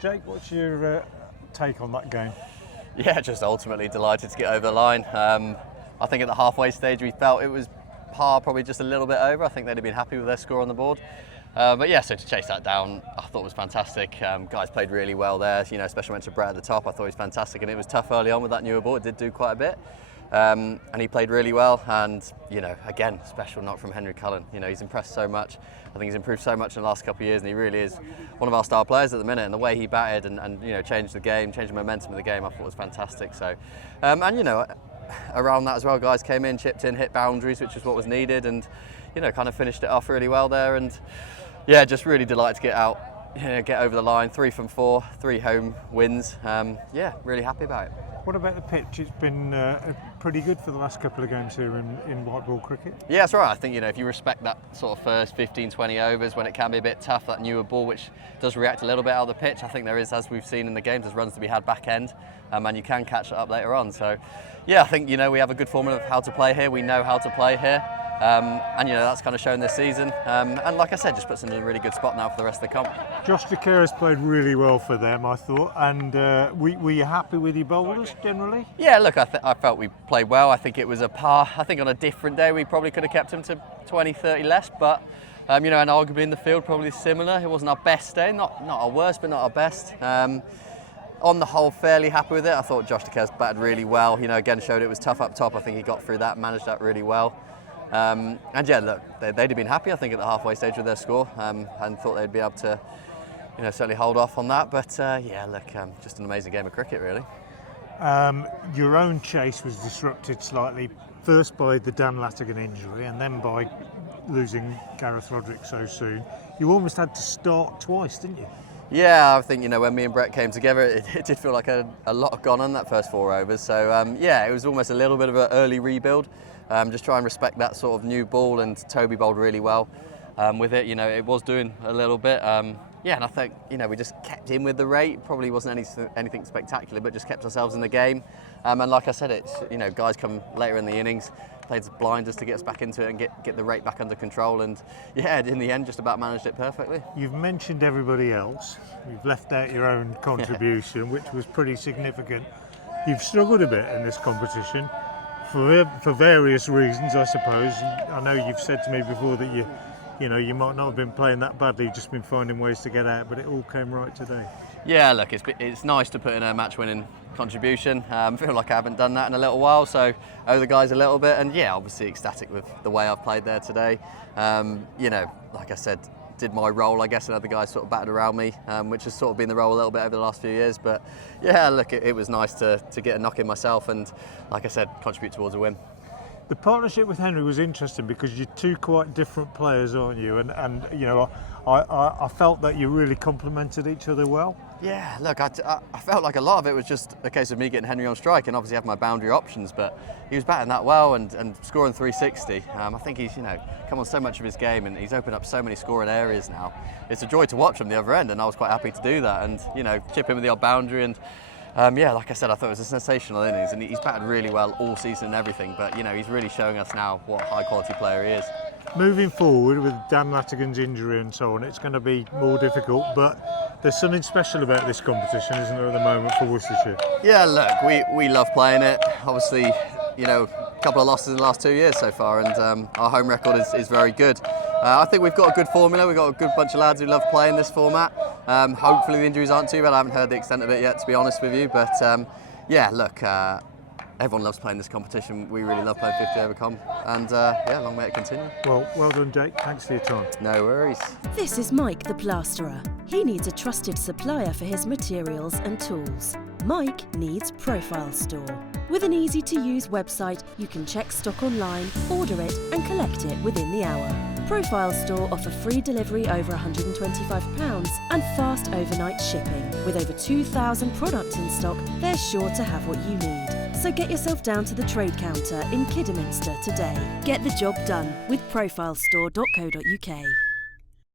Jake, what's your take on that game? Yeah, just ultimately delighted to get over the line. I think at the halfway stage we felt it was par, probably just a little bit over. I think they'd have been happy with their score on the board. But yeah, so to chase that down, I thought was fantastic. Guys played really well there, you know, especially went to Brett at the top. I thought he was fantastic, and it was tough early on with that newer ball. It did do quite a bit. And he played really well, and you know, again, special knock from Henry Cullen. You know, he's impressed so much. I think he's improved so much in the last couple of years, and he really is one of our star players at the minute. And the way he batted and you know, changed the game, changed the momentum of the game, I thought was fantastic. So, and you know, around that as well, guys came in, chipped in, hit boundaries, which is what was needed, and you know, kind of finished it off really well there. And yeah, just really delighted to get out, you know, get over the line. 3 from 4, 3 home wins. Yeah, really happy about it. What about the pitch? It's been pretty good for the last couple of games here in white ball cricket. Yeah, that's right. I think, you know, if you respect that sort of first 15, 20 overs when it can be a bit tough, that newer ball which does react a little bit out of the pitch, I think there is, as we've seen in the games, there's runs to be had back end, and you can catch it up later on. So yeah, I think, you know, we have a good formula of how to play here. We know how to play here. And you know, that's kind of shown this season, and like I said, just puts them in a really good spot now for the rest of the comp. Josh DeCare has played really well for them, I thought, and were you happy with your bowlers generally? Yeah, look, I felt we played well. I think it was a par. I think on a different day we probably could have kept him to 20, 30 less, but you know, and arguably in the field probably similar. It wasn't our best day, not our worst, but not our best. On the whole, fairly happy with it. I thought Josh DeCare's batted really well. You know, again, showed it was tough up top. I think he got through that, managed that really well. And yeah, look, they'd have been happy, I think, at the halfway stage with their score, and thought they'd be able to, you know, certainly hold off on that. But yeah, look, just an amazing game of cricket, really. Your own chase was disrupted slightly, first by the Dan Latigan injury, and then by losing Gareth Roderick so soon. You almost had to start twice, didn't you? Yeah, I think, you know, when me and Brett came together, it did feel like a lot had gone on that first 4 overs. So yeah, it was almost a little bit of an early rebuild. Just try and respect that sort of new ball, and Toby bowled really well with it. You know, it was doing a little bit. Yeah, and I think, you know, we just kept in with the rate. Probably wasn't anything spectacular, but just kept ourselves in the game. And like I said, it's, you know, guys come later in the innings, played blinders to get us back into it and get the rate back under control. And yeah, in the end, just about managed it perfectly. You've mentioned everybody else. You've left out your own contribution, which was pretty significant. You've struggled a bit in this competition. For various reasons, I suppose. I know you've said to me before that you know, you might not have been playing that badly, you've just been finding ways to get out, but it all came right today. Yeah, look, it's nice to put in a match-winning contribution. I feel like I haven't done that in a little while, so I owe the guys a little bit, and yeah, obviously ecstatic with the way I've played there today. You know, like I said, did my role, I guess, and other guys sort of batted around me, which has sort of been the role a little bit over the last few years. But yeah, look, it was nice to get a knock in myself, and like I said, contribute towards a win. The partnership with Henry was interesting because you're two quite different players, aren't you? And you know, I felt that you really complemented each other well. Yeah, look, I felt like a lot of it was just a case of me getting Henry on strike and obviously have my boundary options, but he was batting that well and scoring 360. I think he's, you know, come on so much of his game, and he's opened up so many scoring areas now. It's a joy to watch from the other end, and I was quite happy to do that and, you know, chip in with the odd boundary. And yeah, like I said, I thought it was a sensational innings, and he's batted really well all season and everything, but you know, he's really showing us now what a high quality player he is. Moving forward with Dan Latigan's injury and so on, it's going to be more difficult, but there's something special about this competition, isn't there, at the moment for Worcestershire? Yeah, look, we love playing it. Obviously, you know, a couple of losses in the last 2 years so far, and our home record is very good. I think we've got a good formula. We've got a good bunch of lads who love playing this format. Hopefully the injuries aren't too bad. I haven't heard the extent of it yet, to be honest with you, but yeah, look, everyone loves playing this competition. We really love playing 50 over comp, and yeah, long may it continue. Well done, Jake. Thanks for your time. No worries. This is Mike the Plasterer. He needs a trusted supplier for his materials and tools. Mike needs Profile Store. With an easy-to-use website, you can check stock online, order it and collect it within the hour. Profile Store offer free delivery over £125 and fast overnight shipping. With over 2,000 products in stock, they're sure to have what you need. So get yourself down to the trade counter in Kidderminster today. Get the job done with profilestore.co.uk.